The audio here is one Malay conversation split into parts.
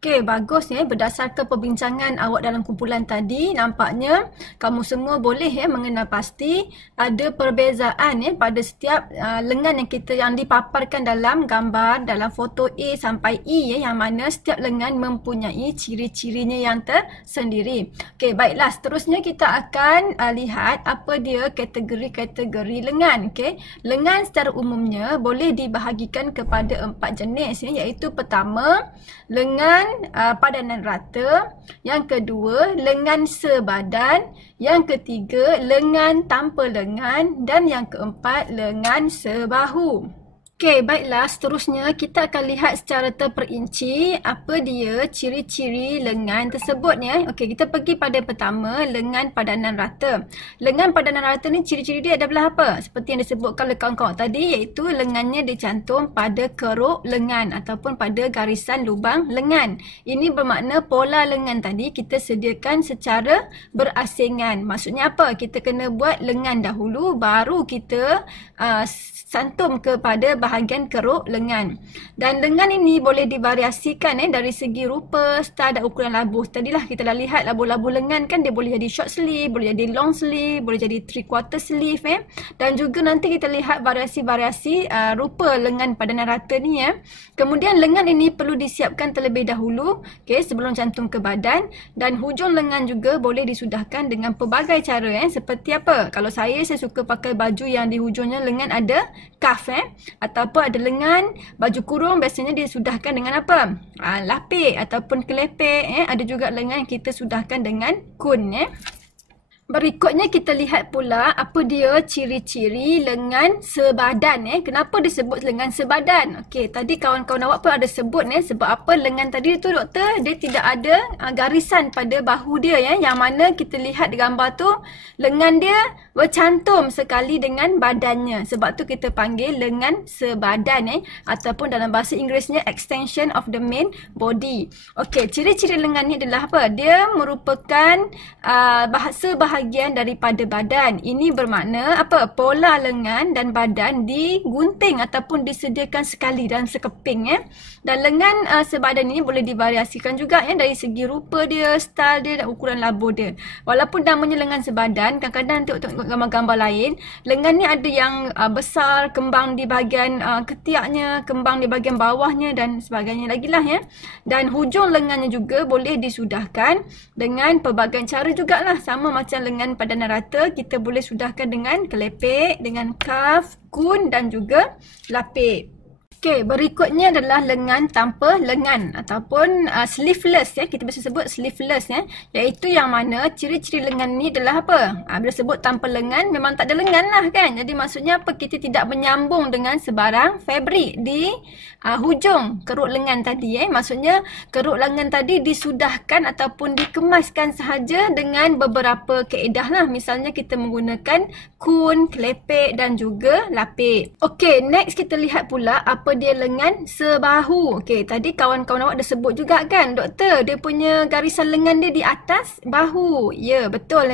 Okey, bagus ya. Berdasarkan perbincangan awak dalam kumpulan tadi, nampaknya kamu semua boleh ya mengenal pasti ada perbezaan ya pada setiap lengan yang dipaparkan dalam gambar, dalam foto A sampai E ya, yang mana setiap lengan mempunyai ciri-cirinya yang tersendiri. Okey, baiklah, seterusnya kita akan lihat apa dia kategori-kategori lengan. Okey, lengan secara umumnya boleh dibahagikan kepada 4 jenis ya, iaitu pertama, lengan padanan rata, yang kedua lengan sebadan, yang ketiga lengan tanpa lengan, dan yang keempat lengan sebahu. Okey, baiklah, seterusnya kita akan lihat secara terperinci apa dia ciri-ciri lengan tersebut ya. Okey, kita pergi pada pertama, lengan padanan rata. Lengan padanan rata ni ciri-ciri dia adalah apa? Seperti yang disebutkan oleh kawan-kawan tadi, iaitu lengannya dicantum pada keruk lengan ataupun pada garisan lubang lengan. Ini bermakna pola lengan tadi kita sediakan secara berasingan. Maksudnya apa? Kita kena buat lengan dahulu, baru kita santum kepada bahagian keruk lengan. Dan lengan ini boleh divariasikan dari segi rupa, style dan ukuran labuh. Tadilah kita dah lihat labuh-labuh lengan kan, dia boleh jadi short sleeve, boleh jadi long sleeve, boleh jadi 3/4 sleeve Dan juga nanti kita lihat variasi-variasi rupa lengan padanan rata ni ya. Kemudian lengan ini perlu disiapkan terlebih dahulu sebelum cantum ke badan, dan hujung lengan juga boleh disudahkan dengan pelbagai cara seperti apa? Kalau saya suka pakai baju yang di hujungnya lengan ada cuff ataupun ada lengan baju kurung, biasanya dia sudahkan dengan apa? Lapik ataupun kelepek Ada juga lengan yang kita sudahkan dengan kun Berikutnya kita lihat pula apa dia ciri-ciri lengan sebadan Kenapa disebut lengan sebadan? Okey, tadi kawan-kawan awak pun ada sebut sebab apa lengan tadi tu doktor, dia tidak ada garisan pada bahu dia yang mana kita lihat di gambar tu lengan dia bercantum sekali dengan badannya. Sebab tu kita panggil lengan sebadan ataupun dalam bahasa Inggerisnya extension of the main body. Okey, ciri-ciri lengan ni adalah apa? Dia merupakan bahagian daripada badan. Ini bermakna apa? Pola lengan dan badan digunting ataupun disediakan sekali dalam sekeping Dan lengan sebadan ini boleh divariasikan juga dari segi rupa dia, style dia dan ukuran labuh dia. Walaupun namanya lengan sebadan, kadang-kadang tengok gambar-gambar lain, lengan ni ada yang besar, kembang di bahagian ketiaknya, kembang di bahagian bawahnya dan sebagainya lagi lah Dan hujung lengannya juga boleh disudahkan dengan pelbagai cara jugalah, sama macam lengan padanan rata, kita boleh sudahkan dengan kelepek, dengan cuff, kun dan juga lapik. Okey, berikutnya adalah lengan tanpa lengan ataupun sleeveless kita biasa sebut sleeveless iaitu yang mana ciri-ciri lengan ni adalah apa? Bila sebut tanpa lengan memang tak ada lengan lah kan. Jadi maksudnya apa? Kita tidak menyambung dengan sebarang fabrik di hujung keruk lengan tadi Maksudnya keruk lengan tadi disudahkan ataupun dikemaskan sahaja dengan beberapa kaedah lah. Misalnya kita menggunakan kun, kelepek dan juga lapik. Okey, next kita lihat pula apa dia lengan sebahu. Okey, tadi kawan-kawan awak dah sebut juga kan, doktor, dia punya garisan lengan dia di atas bahu. Ya, betul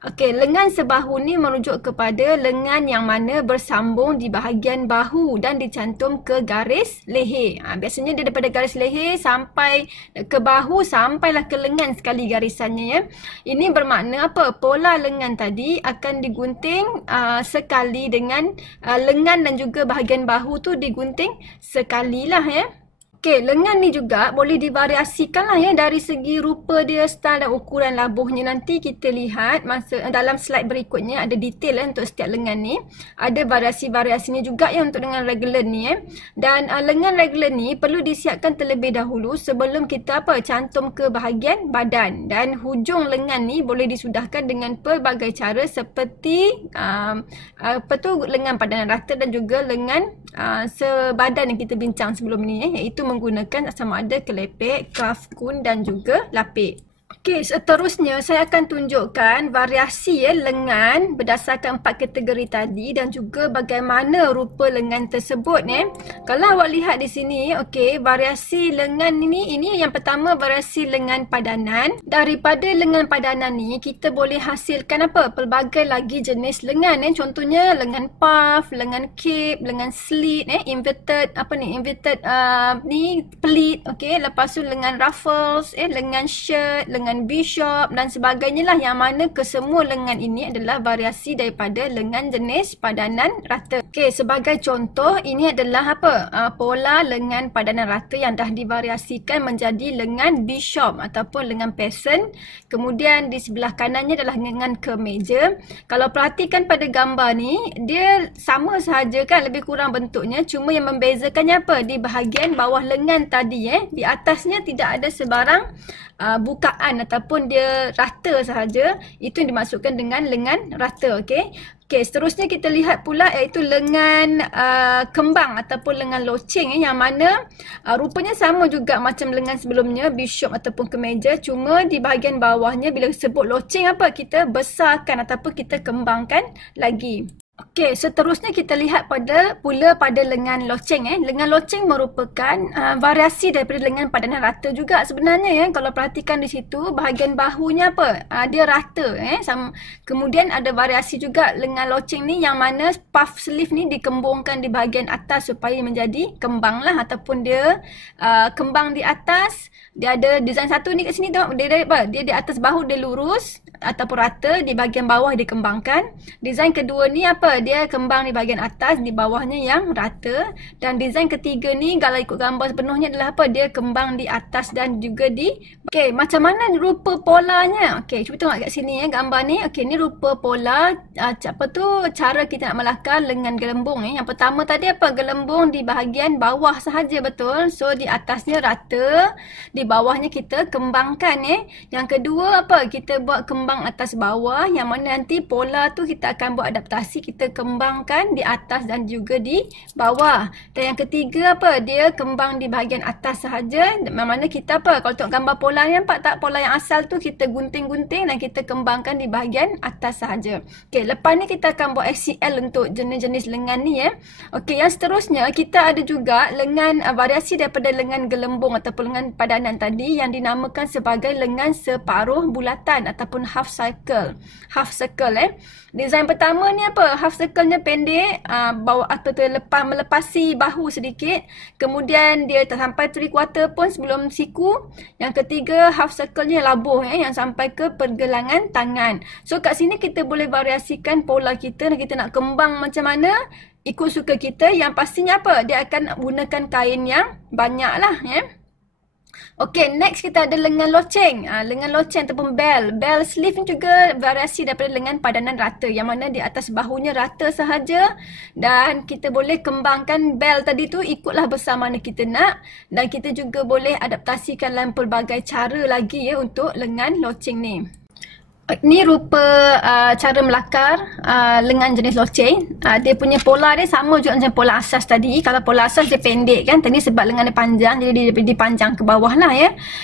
Okey, lengan sebahu ni merujuk kepada lengan yang mana bersambung di bahagian bahu dan dicantum ke garis leher. Biasanya dia daripada garis leher sampai ke bahu, sampailah ke lengan sekali garisannya Ini bermakna apa? Pola lengan tadi akan digunting sekali dengan lengan dan juga bahagian bahu tu digunting sekali lah Okey, lengan ni juga boleh divariasikan lah dari segi rupa dia, style dan ukuran labuhnya. Nanti kita lihat dalam slide berikutnya ada detail untuk setiap lengan ni. Ada variasi-variasinya juga untuk dengan regular ni Dan lengan regular ni perlu disiapkan terlebih dahulu sebelum kita cantum ke bahagian badan. Dan hujung lengan ni boleh disudahkan dengan pelbagai cara seperti lengan padanan rata dan juga lengan sebadan yang kita bincang sebelum ni iaitu menggunakan sama ada kelepek, cuff, kun dan juga lapik. Okey, seterusnya saya akan tunjukkan variasi lengan berdasarkan 4 kategori tadi dan juga bagaimana rupa lengan tersebut. Kalau awak lihat di sini, okey, variasi lengan ini yang pertama variasi lengan padanan. Daripada lengan padanan ni kita boleh hasilkan apa? Pelbagai lagi jenis lengan. Contohnya lengan puff, lengan cape, lengan slit, inverted pleat, okey, lepas tu lengan ruffles, lengan shirt, lengan bishop dan sebagainya lah, yang mana kesemua lengan ini adalah variasi daripada lengan jenis padanan rata. Okey, sebagai contoh ini adalah apa? Pola lengan padanan rata yang dah divariasikan menjadi lengan bishop ataupun lengan peasant. Kemudian di sebelah kanannya adalah lengan kemeja. Kalau perhatikan pada gambar ni, dia sama sahaja kan lebih kurang bentuknya, cuma yang membezakannya apa? Di bahagian bawah lengan tadi, di atasnya tidak ada sebarang bukaan ataupun dia rata sahaja. Itu yang dimaksudkan dengan lengan rata. Okey. Okey, seterusnya kita lihat pula iaitu lengan kembang ataupun lengan loceng, yang mana rupanya sama juga macam lengan sebelumnya bishop ataupun kemeja, cuma di bahagian bawahnya bila sebut loceng apa, kita besarkan ataupun kita kembangkan lagi. Okey, seterusnya kita lihat pula pada lengan loceng. Lengan loceng merupakan variasi daripada lengan padanan rata juga sebenarnya. Kalau perhatikan di situ, bahagian bahunya apa? Dia rata. Kemudian ada variasi juga lengan loceng ni yang mana puff sleeve ni dikembungkan di bahagian atas supaya menjadi kembang lah, ataupun dia kembang di atas. Dia ada design satu ni kat sini tengok. Dia di atas bahu dia lurus ataupun rata, di bahagian bawah dikembangkan. Design kedua ni apa? Dia kembang di bahagian atas, di bawahnya yang rata. Dan design ketiga ni kalau ikut gambar sepenuhnya adalah apa? Dia kembang di atas dan juga di... Okey, macam mana rupa polanya? Okey, cuba tengok kat sini gambar ni. Okey, ni rupa pola cara kita nak melakar lengan gelembung. Yang pertama tadi apa? Gelembung di bahagian bawah sahaja, betul? So di atasnya rata, di bawahnya kita kembangkan. Yang kedua apa? Kita buat kembang atas bawah, yang mana nanti pola tu kita akan buat adaptasi, kita kembangkan di atas dan juga di bawah. Dan yang ketiga apa? Dia kembang di bahagian atas sahaja. Yang mana kita apa? Kalau tengok gambar pola ni, nampak tak? Pola yang asal tu kita gunting-gunting dan kita kembangkan di bahagian atas sahaja. Okey, lepas ni kita akan buat FCL untuk jenis-jenis lengan ni. Okey, yang seterusnya kita ada juga lengan variasi daripada lengan gelembung ataupun lengan padanan tadi yang dinamakan sebagai lengan separuh bulatan ataupun half circle. Design pertama ni apa? Half circle-nya pendek, bawah atau melepasi bahu sedikit. Kemudian dia tak sampai 3/4 pun sebelum siku. Yang ketiga, half circle-nya labuh yang sampai ke pergelangan tangan. So kat sini kita boleh variasikan pola kita dan kita nak kembang macam mana ikut suka kita. Yang pastinya apa? Dia akan gunakan kain yang banyak lah. Okey, next kita ada lengan loceng. Lengan loceng ataupun bell. Bell sleeve ni juga variasi daripada lengan padanan rata, yang mana di atas bahunya rata sahaja dan kita boleh kembangkan bell tadi tu ikutlah besar mana kita nak, dan kita juga boleh adaptasikan dalam pelbagai cara lagi untuk lengan loceng ni. Ni rupa cara melakar lengan jenis loceng. Dia punya pola dia sama juga macam pola asas tadi. Kalau pola asas dia pendek kan, tadi sebab lengan dia panjang jadi dia dipanjang ke bawah lah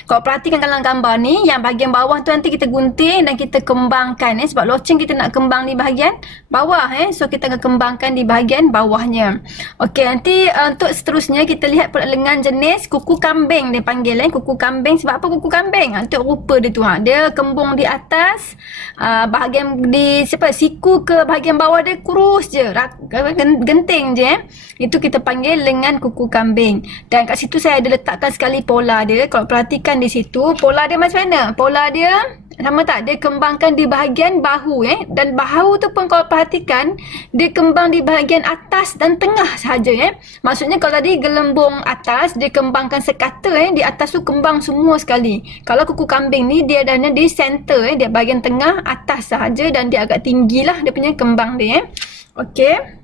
Kalau perhatikan dalam gambar ni, yang bahagian bawah tu nanti kita gunting dan kita kembangkan sebab loceng kita nak kembang di bahagian bawah So kita akan kembangkan di bahagian bawahnya. Okey, nanti untuk seterusnya kita lihat pula lengan jenis kuku kambing dia panggil kuku kambing. Sebab apa kuku kambing? Untuk rupa dia tu dia kembung di atas, bahagian di siku ke bahagian bawah dia kurus je, genting je Itu kita panggil lengan kuku kambing. Dan kat situ saya ada letakkan sekali pola dia. Kalau perhatikan di situ, pola dia macam mana? Pola dia sama tak? Dia kembangkan di bahagian bahu dan bahu tu pun kalau perhatikan dia kembang di bahagian atas dan tengah sahaja Maksudnya kalau tadi gelembung atas dia kembangkan sekata di atas tu kembang semua sekali. Kalau kuku kambing ni dia adanya di center dia bahagian tengah atas sahaja dan dia agak tinggi lah dia punya kembang dia Okey.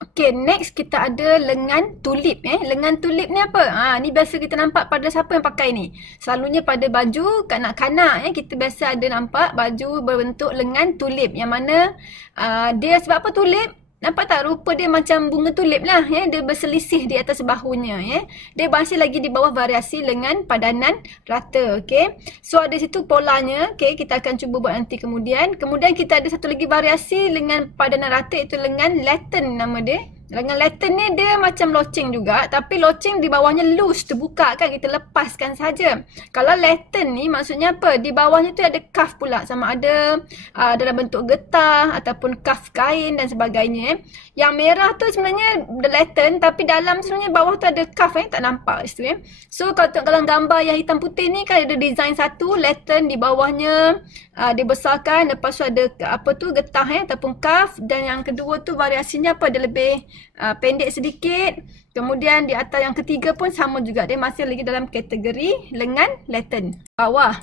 Okey, next kita ada lengan tulip Lengan tulip ni apa? Ni biasa kita nampak pada siapa yang pakai ni? Selalunya pada baju kanak-kanak kita biasa ada nampak baju berbentuk lengan tulip, yang mana dia sebab apa tulip? Nampak tak rupa dia macam bunga tulip lah ya. Dia berselisih di atas bahunya ya. Dia masih lagi di bawah variasi lengan padanan rata. Okay. So ada situ polanya. Okay. Kita akan cuba buat nanti kemudian. Kemudian kita ada satu lagi variasi lengan padanan rata, iaitu lengan Latin nama dia. Lengan Latin ni dia macam loceng juga, tapi loceng di bawahnya loose, terbuka kan, kita lepaskan saja. Kalau Latin ni maksudnya apa? Di bawahnya tu ada cuff pula, sama ada dalam bentuk getah ataupun cuff kain dan sebagainya. Yang merah tu sebenarnya Latin, tapi dalam sebenarnya bawah tu ada cuff tak nampak situ . So kalau tengok dalam gambar yang hitam putih ni kan ada design satu Latin, di bawahnya dibesarkan, lepas tu ada getah ataupun cuff, dan yang kedua tu variasinya apa? Dia lebih pendek sedikit. Kemudian di atas yang ketiga pun sama juga, dia masih lagi dalam kategori lengan Latin bawah.